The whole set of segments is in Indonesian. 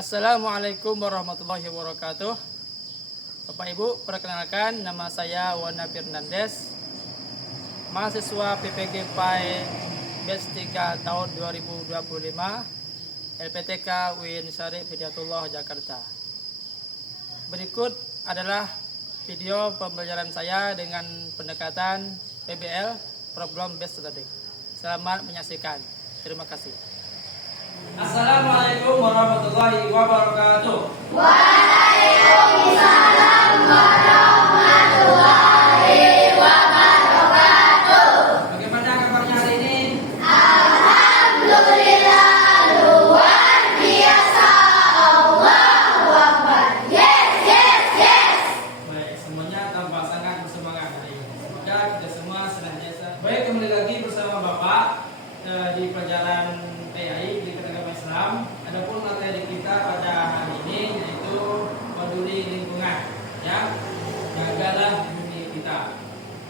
Assalamualaikum warahmatullahi wabarakatuh. Bapak Ibu, perkenalkan nama saya Wana Fernandes, mahasiswa PPG PAI Batch 3 tahun 2025, LPTK UIN Syarif Hidayatullah Jakarta. Berikut adalah video pembelajaran saya dengan pendekatan PBL, Problem Based Study. Selamat menyaksikan. Terima kasih. Assalamualaikum warahmatullahi wabarakatuh. Waalaikumsalam warahmatullahi wabarakatuh. Bagaimana kabarnya hari ini? Alhamdulillah, luar biasa. Allahu Akbar. Yes, yes, yes. Baik, semuanya tampak sangat bersemangat hari ini. Semoga kita semua senantiasa. Baik, kembali lagi bersama Bapak di pelajaran PAI di Agama Islam. Adapun materi kita pada hari ini yaitu peduli lingkungan, ya, jagalah bumi kita.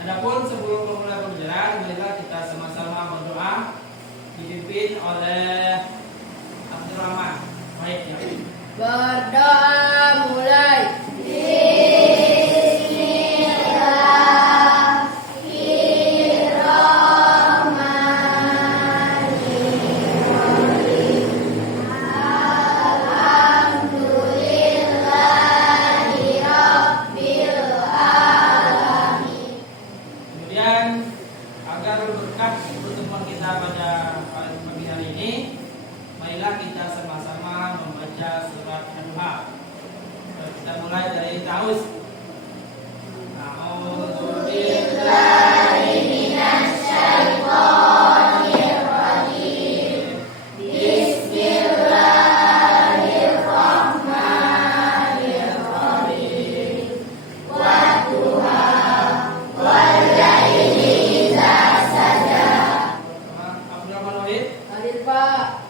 Adapun sebelum memulai pembelajaran, marilah kita sama-sama berdoa dipimpin oleh Abdurrahman. Baik, ya. Berdoa mulai. Kemudian agar berkah pertemuan kita pada pagi hari ini, marilah kita sama-sama membaca surat Al-Duha. Kita mulai dari Ta'awuz. A'udzubillahi minasyaitonirrajim. Bismillahirrahmanirrahim. Wadduha wal laili idza saja. Abdurrahman Wahid, Hadir Pak.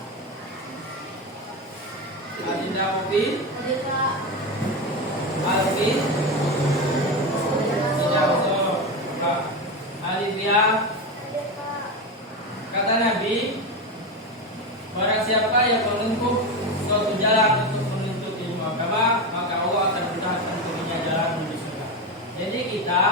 Adinda Mubi, Hadir Pak. Alfi, Tidak Usul, Alivia. Hadir Pak. Kata Nabi, barang siapa yang menempuh suatu jalan untuk menuntut ilmu agama, maka Allah akan mudahkan untuknya jalan menuju surga. Jadi kita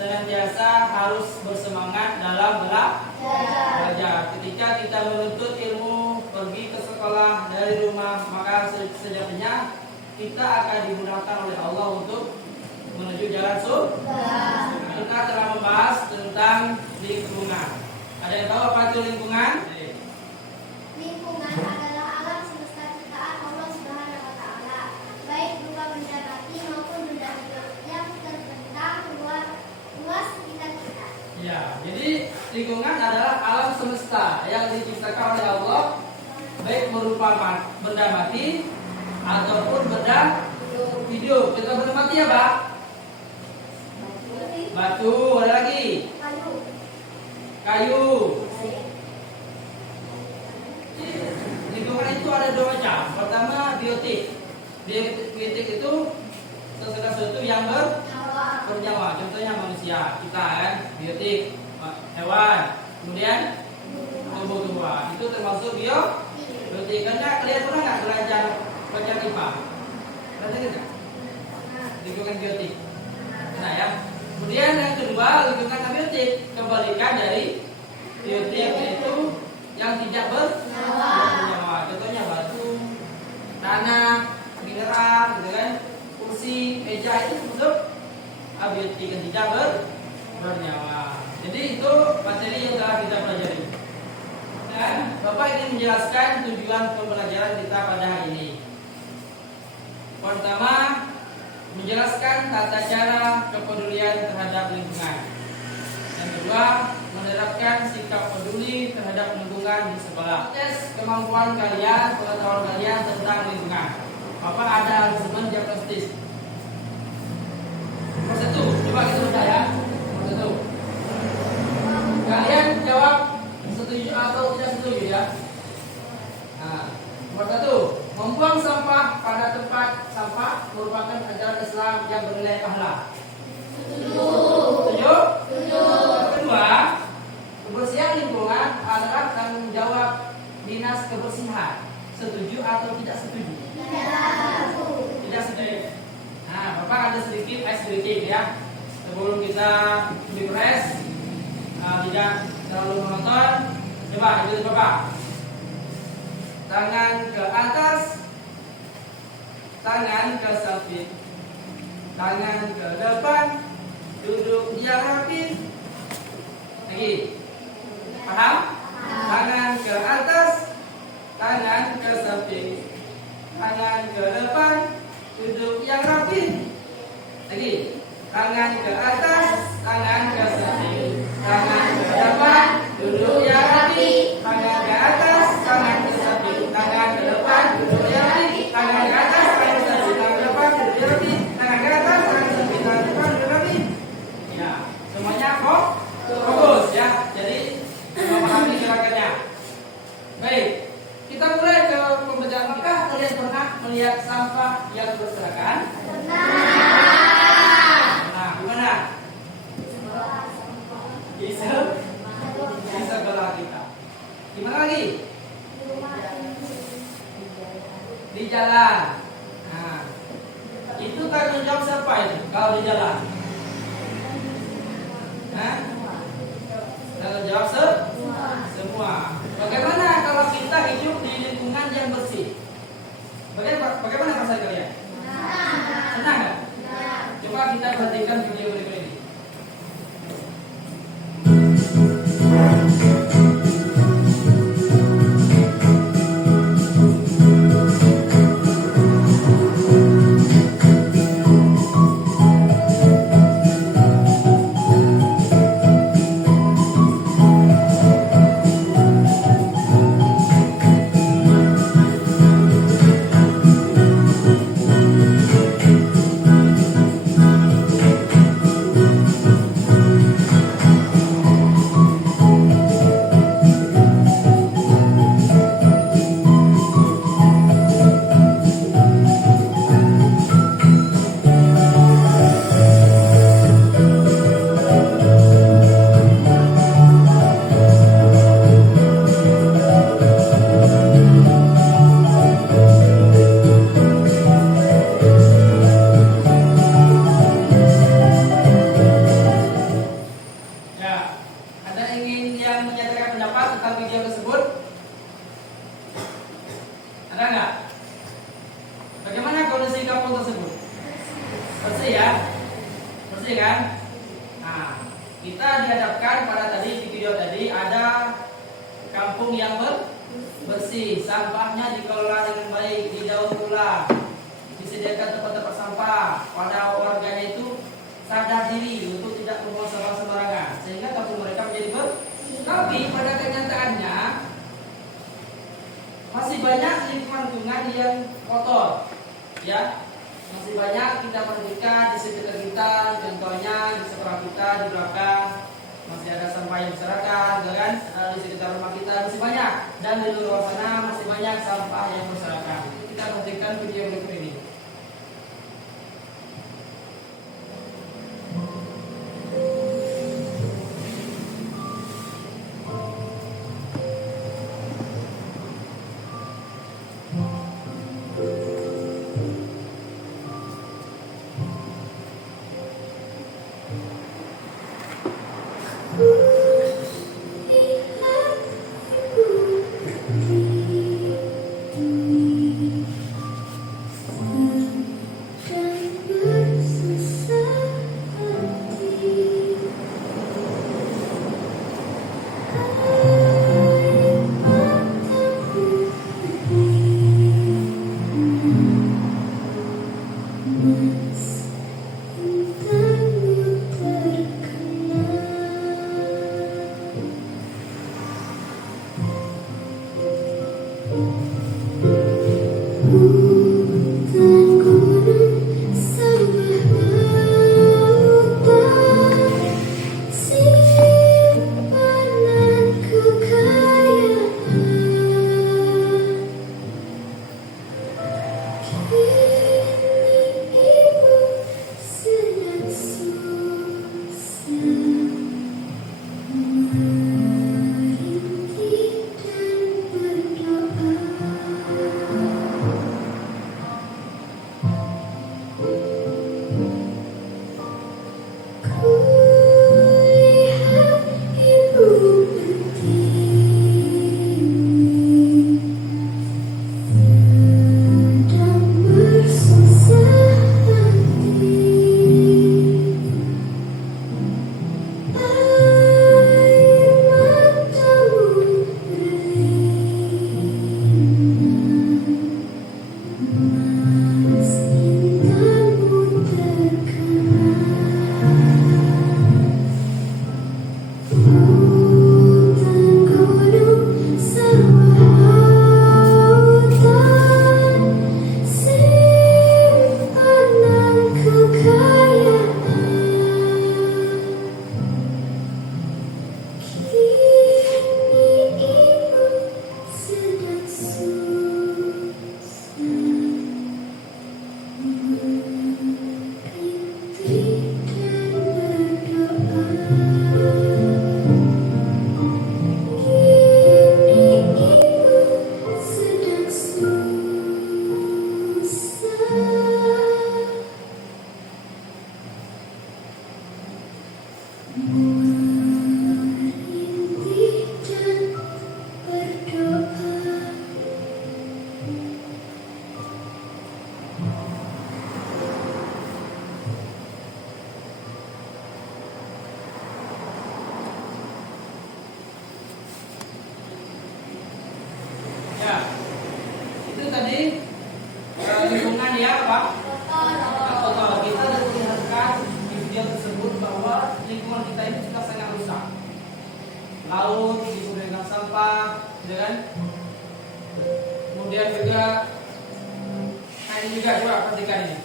senantiasa harus bersemangat dalam belajar. Ketika kita menuntut ilmu, pergi ke sekolah dari rumah, maka sejatinya kita akan dimudahkan oleh Allah untuk menuju jalan surga. Kita telah membahas tentang lingkungan. Ada yang tahu apa itu lingkungan? Lingkungan adalah alam semesta ciptaan Allah Subhanahu wa taala, baik berupa benda mati maupun benda hidup yang terbentang luas sekitar kita. Ya, jadi lingkungan adalah alam semesta yang diciptakan oleh Allah, baik berupa benda mati ataupun benda hidup. Kita benda mati ya, Pak? Batu, ada lagi? Kayu. Lingkungan itu ada dua macam. Pertama, biotik. Biotik itu sesuatu yang bernyawa. Contohnya manusia, kita kan, biotik, hewan, kemudian tumbuh-tumbuhan. Itu termasuk biotik. Karena kalian pernah nggak belajar IPA? Belajar nggak? Lingkungan biotik. Nah ya. Kemudian yang kedua, lingkungan abiotik. Kebalikan dari biotik, yaitu yang tidak bernyawa. Contohnya batu, tanah, mineral, gitu kan, kursi, meja, itu disebut abiotik yang tidak bernyawa. Jadi itu materi yang telah kita pelajari. Dan Bapak ingin menjelaskan tujuan pembelajaran kita pada hari ini. Pertama, menjelaskan tata cara kepedulian terhadap lingkungan. Yang kedua, menerapkan sikap peduli terhadap lingkungan di sekolah. Tes kemampuan kalian, pengetahuan kalian tentang lingkungan. Bapak ada assessment diagnostis. Nomor 1, coba kita baca ya. Nomor 1. Kalian jawab setuju atau tidak setuju ya. Nah, nomor 1, membuang sampah pada tempat sampah merupakan ajaran Islam yang bernilai pahala. Setuju? Yang kedua, kebersihan lingkungan adalah tanggung jawab dinas kebersihan. Setuju atau tidak setuju? stretching ya. Sebelum kita refresh, tidak terlalu menonton, coba ikuti Bapak. Tangan ke atas, tangan ke samping, tangan ke depan, duduk yang rapi. Lagi, paham? Tangan ke atas, tangan ke samping, tangan ke depan, duduk yang rapi. Lagi, tangan ke atas, tangan ke samping, tangan ke depan, duduk yang rapi. Tangan ke atas, tangan ke samping, tangan ke depan, duduk yang rapi. Tangan ke atas, tangan ke samping, tangan ke depan, duduk yang rapi. Tangan ke atas, tangan ke samping, tangan ke depan, duduk yang rapi. Ya, semuanya fokus ya. Jadi memahami gerakannya. Baik, kita mulai ke pembacaan. Apakah kalian pernah melihat sampah yang berserakan? Nah, gimana? Bisa belah kita. Gimana lagi? Di jalan. Nah, itu tanggung jawab siapa itu kalau di jalan? Nah, tanggung jawab semua. Bagaimana kalau kita hidup di lingkungan yang bersih? Bagaimana perasaan kalian? Senang nggak? Coba kita perhatikan video berikut ini. apa? Kotor. Kotor. Kita sudah melihatkan di video tersebut bahwa lingkungan kita ini sudah sangat rusak. Laut dipenuhi dengan sampah, gitu kan? Kemudian juga, nah ini juga coba perhatikan ini.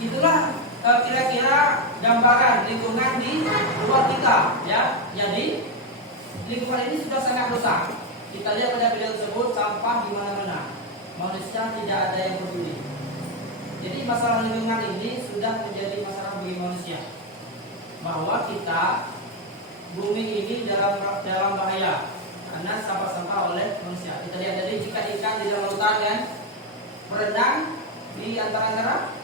Itulah kira-kira gambaran lingkungan di luar kita, ya. Jadi lingkungan ini sudah sangat rusak. Kita lihat pada video tersebut sampah di mana-mana. Manusia tidak ada yang peduli. Jadi masalah lingkungan ini sudah menjadi masalah bagi manusia. Bahwa kita bumi ini dalam bahaya karena sampah-sampah oleh manusia. Kita lihat tadi jika ikan di dalam lautan kan berenang di antara-antara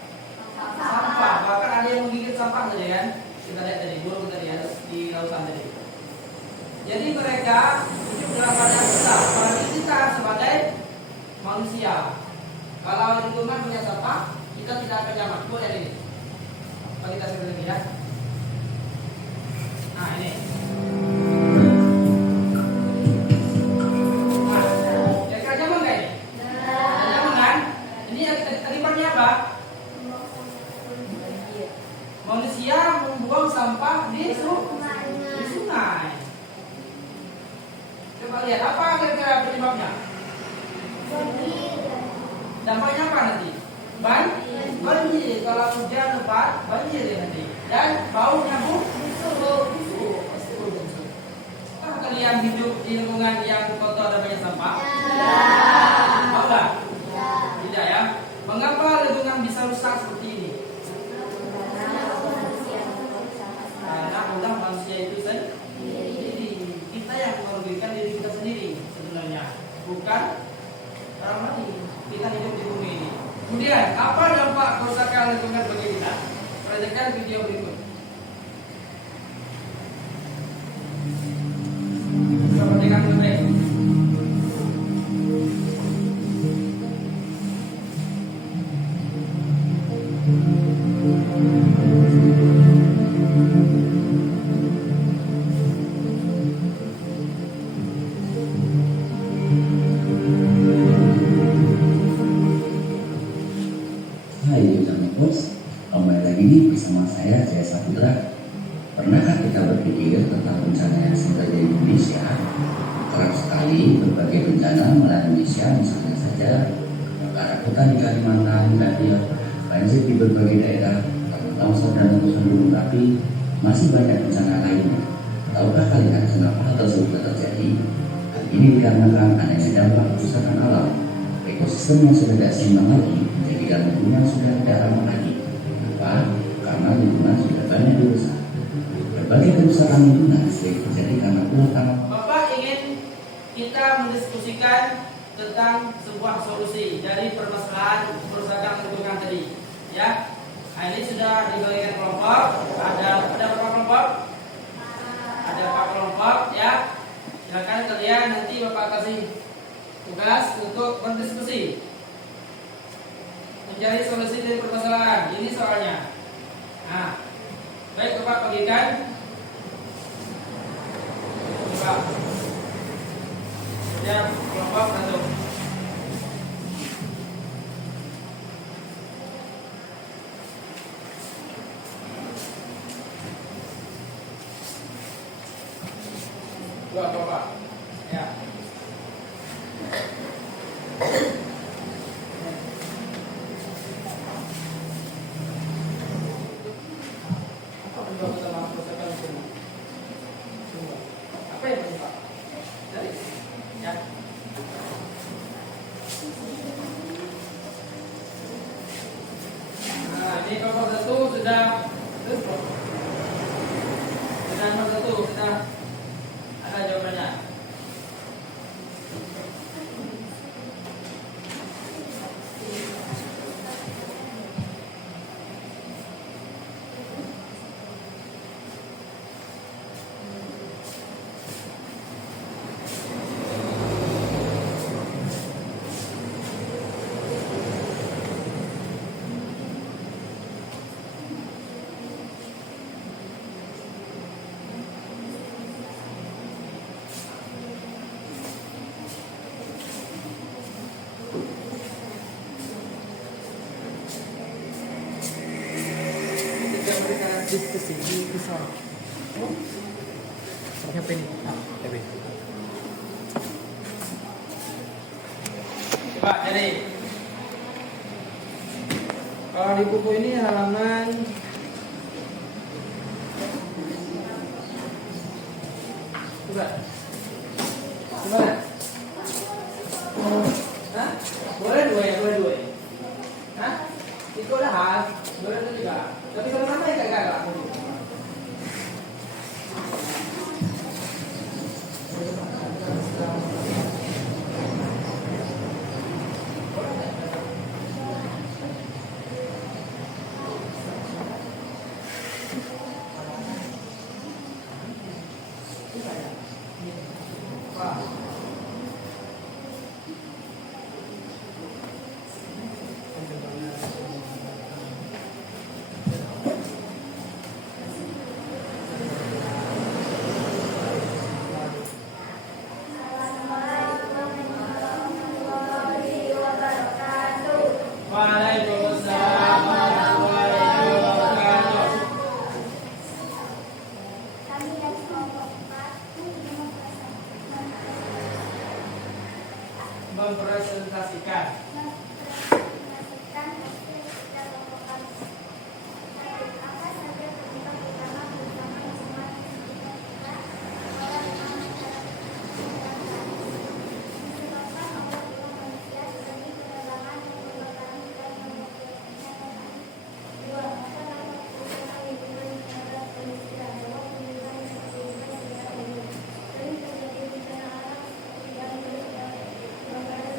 sampah, bahkan ada yang menggigit sampah tadi kan. Kita lihat tadi, burung tadi ada di lautan tadi. Jadi mereka hidup dalam keadaan rusak. Apalagi kita sebagai manusia, kalau lingkungan punya sampah, kita tidak akan nyaman. Boleh ini. Kalau kita sebut lagi ya. Nah ini. Nah, kira-kira nyaman nggak ini? Nyaman kan? Ini akibatnya apa? Manusia membuang sampah di sungai. Coba lihat apa kira-kira penyebabnya? Dampaknya apa nanti? Banjir. Kalau hujan lebat, banjir ya nanti. Dan baunya busuk. Apakah kalian hidup di lingkungan yang kotor dan banyak sampah? Tahu nggak? Tidak ya. Mengapa lingkungan bisa rusak seperti ini? Karena ulah manusia itu sendiri. Kita yang merugikan diri kita sendiri sebenarnya, bukan orang lain. Kita hidup di bumi ini. Kemudian apa dampak kerusakan lingkungan bagi kita? Perhatikan video berikut. Perhatikan baik. Kembali lagi nih bersama saya Saputra. Pernahkah kita berpikir tentang bencana yang sudah di Indonesia? Kerap sekali berbagai bencana melanda Indonesia, misalnya saja kebakaran hutan di Kalimantan, banjir di berbagai daerah, longsor dan letusan gunung api, masih banyak bencana lainnya. Tahukah kalian kenapa hal tersebut terjadi? Hal ini dikarenakan adanya dampak kerusakan alam. Ekosistem yang sudah tidak seimbang lagi menjadikan lingkungan sudah tidak ramah lagi. Kenapa? Karena lingkungan sudah banyak dirusak. Berbagai kerusakan lingkungan sering terjadi karena ulah tanah. Bapak ingin kita mendiskusikan tentang sebuah solusi dari permasalahan kerusakan lingkungan tadi, ya. Nah, ini sudah dibagikan kelompok. Ada berapa kelompok? Ada 4 kelompok, ya. Silakan kalian nanti Bapak kasih tugas untuk berdiskusi, mencari solusi dari permasalahan. Ini soalnya. Nah, baik Bapak bagikan. Bapak. Ya, kelompok 1. Dua Bapak. Ya. Apa yang Pak? Dari ya. Nah, ini kelompok 1 sudah nomor 1 sudah ada jawabannya. diskusi di sana. Siapa ini? Coba jadi kalau di buku ini halaman coba gimana? Hah? Boleh dua ya, boleh dua ya. Hah? Itu udah hal, boleh itu juga. Tapi kalau mana ya kagak? Waalaikumsalam warahmatullahi wabarakatuh. Kami dari kelompok 4 Mempresentasikan mempresentasikan hasil kita kelompok kami. Apa saja penyebab utama bersama masing-masing kita orang masyarakat disebabkan Allah dua manusia sebagai penerbangan yang berbakaran dan menyatakan dua apa nama perusahaan lingkungan yang ada penyisiran bahwa pemilihan yang berbeda tidak umum sering terjadi bencana alam yang berbeda kebakaran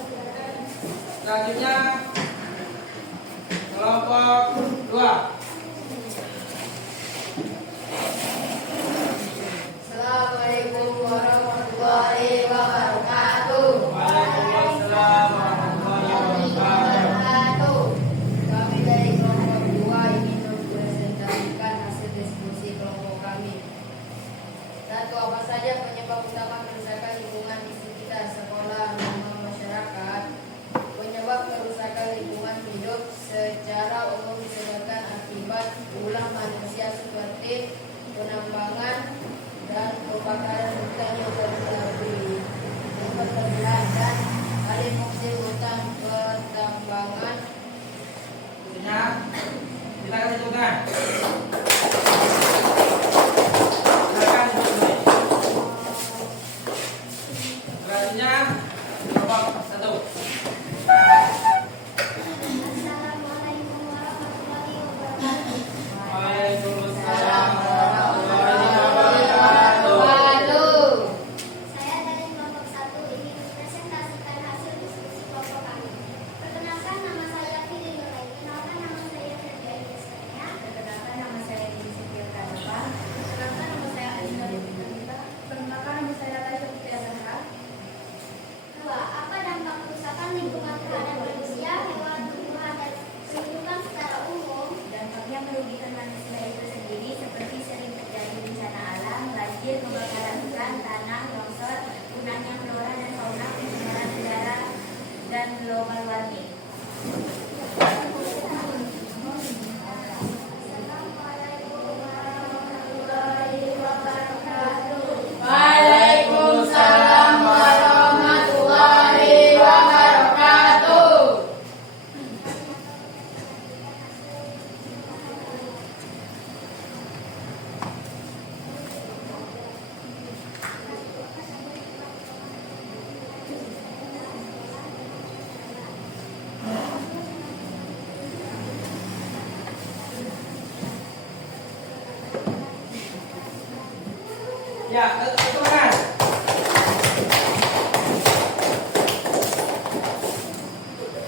sekitar selanjutnya kelompok 2. Assalamualaikum warahmatullahi wabarakatuh. Waalaikumsalam warahmatullahi wabarakatuh. Kami dari kelompok 2 ingin mempresentasikan hasil diskusi kelompok kami. Satu, apa saja penyebab utama kerusakan lingkungan di sekitar sekolah, rumah, masyarakat? Penyebab kerusakan lingkungan hidup secara umum disebabkan akibat ulah manusia seperti penambangan dan pembakaran hutan yang berlebihan dan alih fungsi hutan pertambangan. Selanjutnya kita akan tentukan. Silakan duduk. Selanjutnya kelompok 1. Assalamualaikum warahmatullahi wabarakatuh. Waalaikumsalam warahmatullahi wabarakatuh. Saya dari kelompok 1 ingin mempresentasikan hasil diskusi kelompok kami. Perkenalkan, nama saya Fili Nurhayati. Kenalkan, nama saya Ferdian Yesenia. Perkenalkan, nama saya Dini Siti Kadapa. Perkenalkan, nama saya Alina Dinamita. Perkenalkan, nama saya Laila Putri Azhar. 2. Apa dampak kerusakan lingkungan terhadap manusia, hewan, tumbuhan, dan kehidupan secara umum? Dampaknya merugikan manusia itu sendiri seperti sering terjadi bencana alam, banjir, kebakaran hutan, tanah, longsor, punahnya flora dan fauna, pencemaran udara, dan global warming. Assalamualaikum warahmatullahi wabarakatuh. Waalaikumsalam warahmatullahi wabarakatuh. Ya, teman-teman.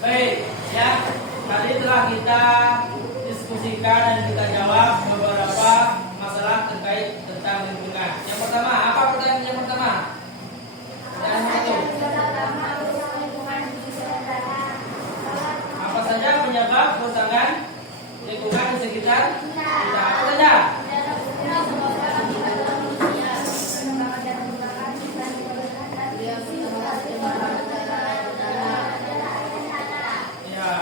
Baik, ya. Tadi telah kita diskusikan dan kita jawab beberapa masalah terkait tentang lingkungan. Yang pertama, apa pertanyaan yang pertama? Pertanyaan itu. Apa saja penyebab kerusakan lingkungan di sekitar kita? Apa saja? Ya,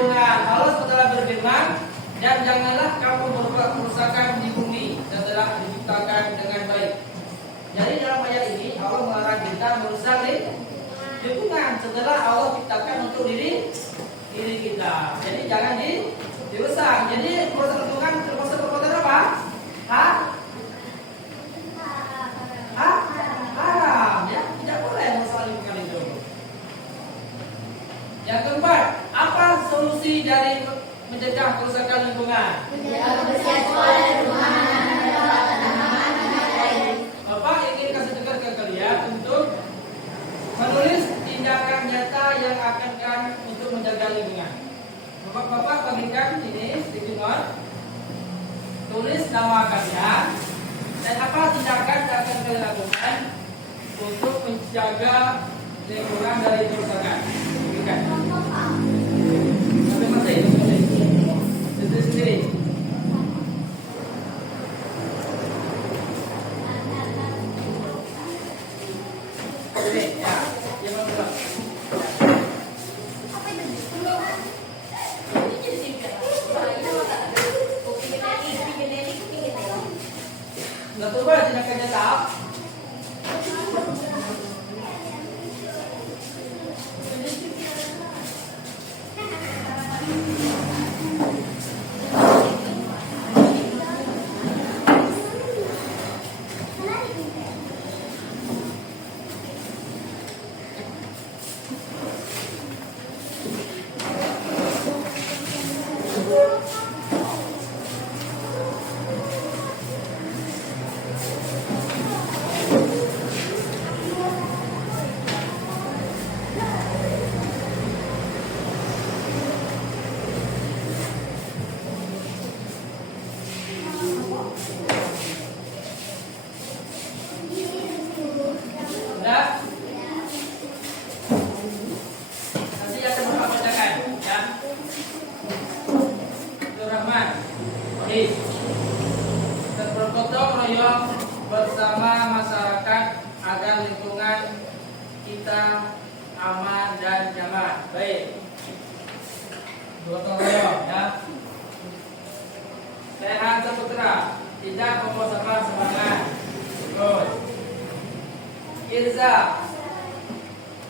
lingkungan. Allah telah berfirman, dan janganlah kamu berbuat kerusakan di bumi yang telah diciptakan dengan baik. Jadi dalam ayat ini Allah melarang kita merusak lingkungan setelah Allah ciptakan untuk diri kita. Jadi jangan dirusak. Jadi merusak lingkungan termasuk perbuatan apa? Haram, ya, tidak boleh merusak lingkungan itu. Yang keempat, apa solusi dari mencegah kerusakan lingkungan? Menjaga kebersihan sekolah dan rumah anak-anak tanaman dan lain. Bapak ingin kasih tugas ke kalian untuk menulis tindakan nyata yang akan untuk menjaga lingkungan. Bapak bagikan ini sticky note. Tulis nama kalian dan apa tindakan yang akan kalian lakukan untuk menjaga lingkungan dari kerusakan. Bagikan. Sampai masih. Sendiri. Oke, ya. Yang kedua. Nggak tahu ya tindakannya tahu. Sudah? Nanti akan Bapak bacakan, ya. Rahman, Rahim. Bergotong royong bersama masyarakat agar lingkungan kita aman dan nyaman. Baik. Bergotong royong, ya. Rehan Saputra, tidak membosankan semangat. Good. Irza,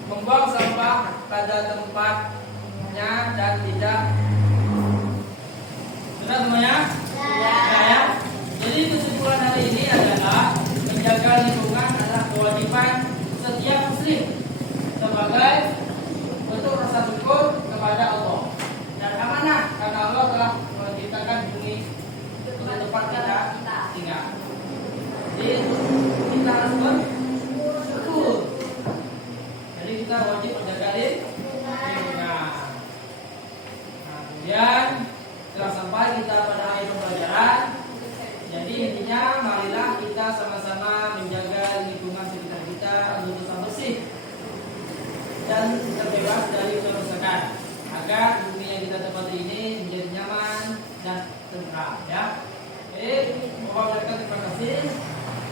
membuang sampah pada tempatnya dan tidak. Sudah semuanya? Ya. Jadi kesimpulan hari ini adalah menjaga lingkungan adalah kewajiban setiap muslim sebagai bentuk rasa syukur kepada Allah dan amanah karena Allah telah menciptakan bumi untuk tempat kita tinggal. Jadi kita harus bersyukur. Jadi kita wajib menjaga lingkungan. Kemudian setelah sampai kita pada akhir pembelajaran, jadi intinya marilah kita sama-sama menjaga lingkungan sekitar kita untuk tetap bersih dan terbebas dari kerusakan agar bumi yang kita tempati ini menjadi nyaman dan tentram, ya. Bapak berikan terima kasih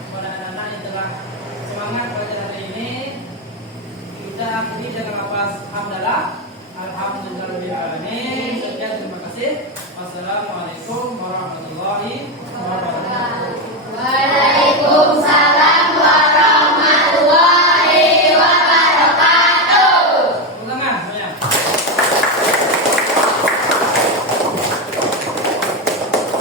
kepada anak-anak yang telah semangat belajar hari ini. Kita akhiri dengan lafaz hamdalah. Alhamdulillahirabbil alamin. Sekian, terima kasih. Wassalamualaikum warahmatullahi wabarakatuh.